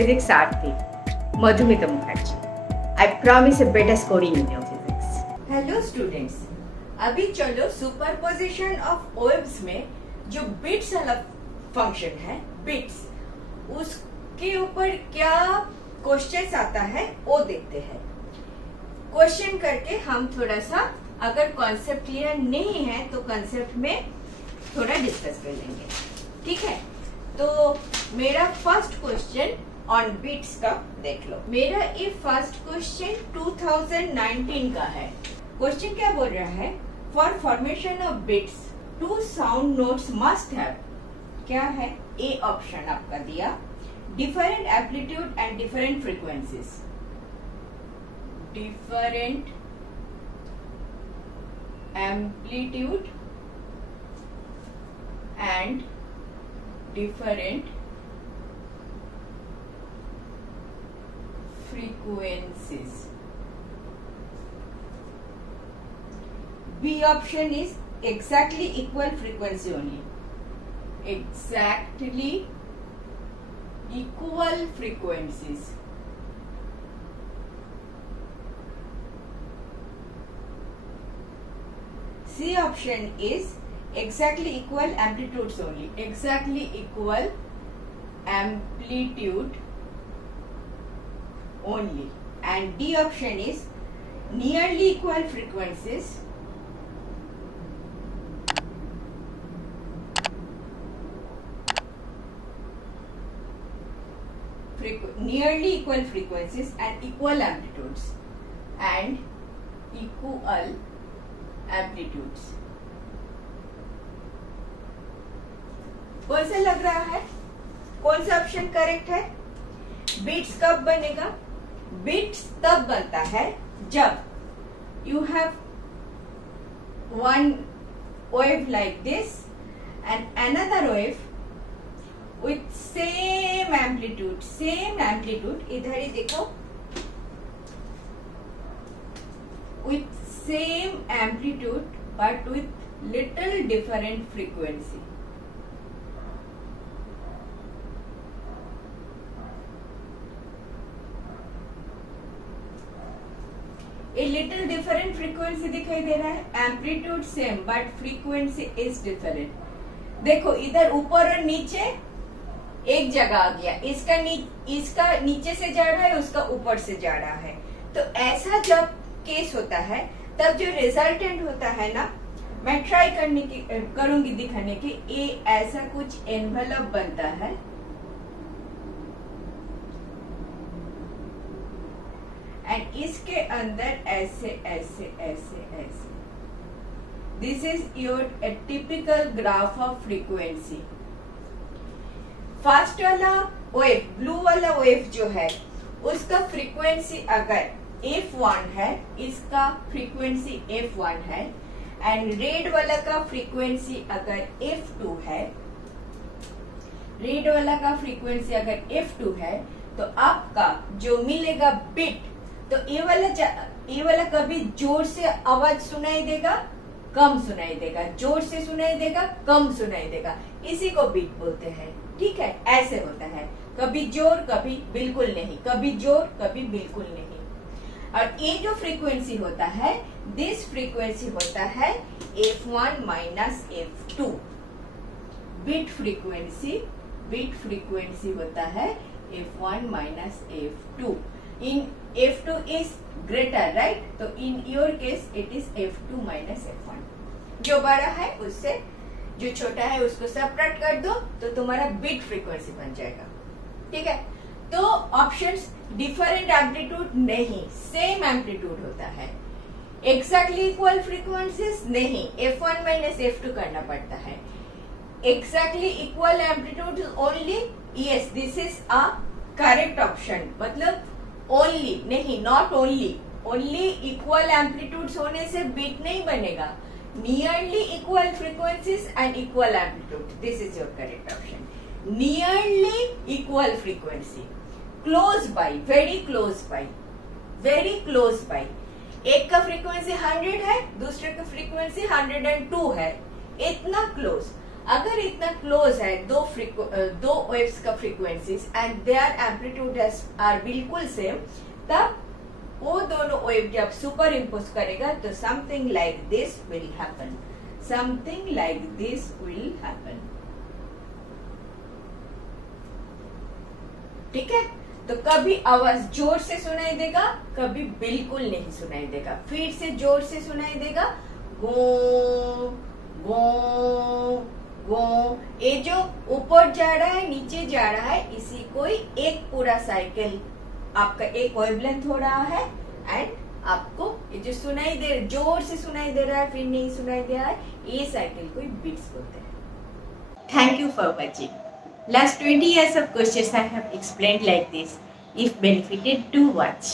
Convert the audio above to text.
Physics Aarthi, Madhumita Mukherjee. I promise a better scoring in your physics. Hello students, अभी चलो superposition of waves में जो bits वाला function है, bits, उसके ऊपर क्या क्वेश्चन आता है वो देखते हैं। क्वेश्चन करके हम थोड़ा सा, अगर कॉन्सेप्ट क्लियर नहीं है तो कॉन्सेप्ट में थोड़ा डिस्कस कर लेंगे, ठीक है। तो मेरा फर्स्ट क्वेश्चन ऑन बिट्स का देख लो। मेरा ये फर्स्ट क्वेश्चन 2019 का है। क्वेश्चन क्या बोल रहा है, for formation of beats to sound notes must have, क्या है, ए ऑप्शन आपका दिया, different amplitude and different frequencies, different amplitude and different frequencies. B option is exactly equal frequency only. Exactly equal frequencies. C option is exactly equal amplitudes only. Exactly equal amplitude only. And D option is nearly equal frequencies, nearly equal frequencies and equal amplitudes and equal amplitudes. कौन सा लग रहा है, कौन सा option correct है? Bits कब बनेगा? बिट्स तब बनता है जब you have one wave like this and another wave with same amplitude, same amplitude, इधर ही देखो, with same amplitude but with little different frequency. A little different frequency दिखाई दे रहा है, amplitude same but frequency is different. देखो इधर ऊपर और नीचे एक जगह आ गया, इसका नीचे से जा रहा है, उसका ऊपर से जा रहा है। तो ऐसा जब केस होता है तब जो रिजल्टेंट होता है ना, मैं ट्राई करूंगी दिखाने की, ये ऐसा कुछ एनवेलप बनता है, एंड इसके अंदर ऐसे ऐसे ऐसे ऐसे, this is your typical graph of frequency. Fast वाला वेव, ब्लू वाला वेव जो है, उसका फ्रीक्वेंसी अगर f1 है, इसका फ्रीक्वेंसी f1 है, एंड रेड वाला का फ्रीक्वेंसी अगर f2 है, रेड वाला का फ्रीक्वेंसी अगर f2 है, तो आपका जो मिलेगा बिट, तो ये वाला कभी जोर से आवाज सुनाई देगा, कम सुनाई देगा, जोर से सुनाई देगा, कम सुनाई देगा, इसी को बीट बोलते हैं, ठीक है। ऐसे होता है, कभी जोर कभी बिल्कुल नहीं, कभी जोर कभी बिल्कुल नहीं। और ये जो फ्रीक्वेंसी होता है, दिस फ्रीक्वेंसी होता है f1 minus f2, beat frequency होता है f1 minus f2। in f2 is greater, right? तो in your case it is f2 minus f1। जो बड़ा है उससे जो छोटा है उसको सेपरेट कर दो तो तुम्हारा बिट फ्रीक्वेंसी बन जाएगा, ठीक है। तो ऑप्शंस डिफरेंट एम्पलीट्यूड नहीं, सेम एम्पलीट्यूड होता है। एक्जैक्टली इक्वल फ्रीक्वेंसीज नहीं, f1 माइनस f2 करना पड़ता है। Exactly equal amplitude only, yes this is a correct option, मतलब ओनली नहीं, not only, only equal amplitudes होने से बीट नहीं बनेगा, nearly equal frequencies and equal amplitude, this is your correct option. Nearly equal frequency, close by, very close by, very close by. एक का frequency 100 है, दूसरे का फ्रीक्वेंसी 102 है, इतना क्लोज। अगर इतना क्लोज है दो वेव्स का frequencies and their amplitude are बिल्कुल सेम, तब वो दोनों वेव जब सुपर इम्पोज करेगा तो something like this will happen, something like this will happen. ठीक है, तो कभी आवाज जोर से सुनाई देगा, कभी बिल्कुल नहीं सुनाई देगा। फिर से जोर से सुनाई देगा, गो गो गो। ये जो ऊपर जा रहा है नीचे जा रहा है, इसी को ही एक पूरा साइकिल आपका एक वेवलेंथ हो रहा है। एंड आपको ये जो सुनाई दे, जोर से सुनाई दे रहा है फिर नहीं सुनाई दे रहा है, ये साइकिल को बीट्स बोलते हैं। Thank you for watching. Last 20 years of questions I have explained like this. If benefited, do watch.